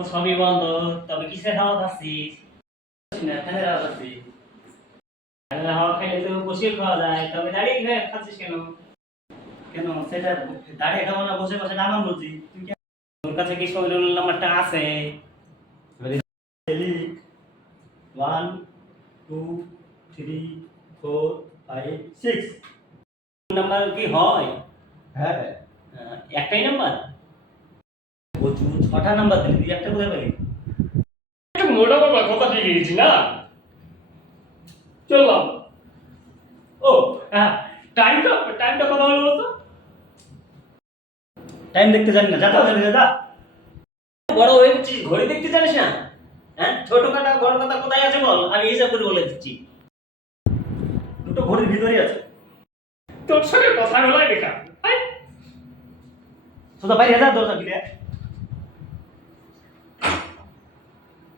তো সবই বন্ধ, তবে কিসের হাওয়া খাচ্ছিস? না ফ্যানের আওয়াজ আছে। ফ্যানের হাওয়া খাইলে তো বসে খাওয়া যায়, তবে দাঁড়িয়ে খাচ্ছিস কেন? কেন সেটা দাঁড়িয়ে খাবো না বসে বসে নামান বলছি তুই কি তোর কাছে কি শহীদুল নাম্বারটা আছে? খেলি 1 2 3 4 5 6 নাম্বার কি হয়? হ্যাঁ একটাই নাম্বার? ও তুই 6টা নাম্বার দিলি তুই একটা কোথায় পেলি? একটু মোটা কথা কথা দিয়ে গেছি না, চললাম। ও হ্যাঁ, টাইমটা কথা বলো তো। টাইম দেখতে জানি না যা তো যা। বড় হয়ে গেছিস, ঘড়ি দেখতে জানিস না? হ্যাঁ, ছোট কাটা বড় কথা কোথায় আছে বল, আমি হিসাব করে বলে দিচ্ছি। দুটো ঘড়ির ভিতরেই আছে। তোর সঙ্গে কথা বলাই বেকার। তো বাইরে যা দরজা দিলে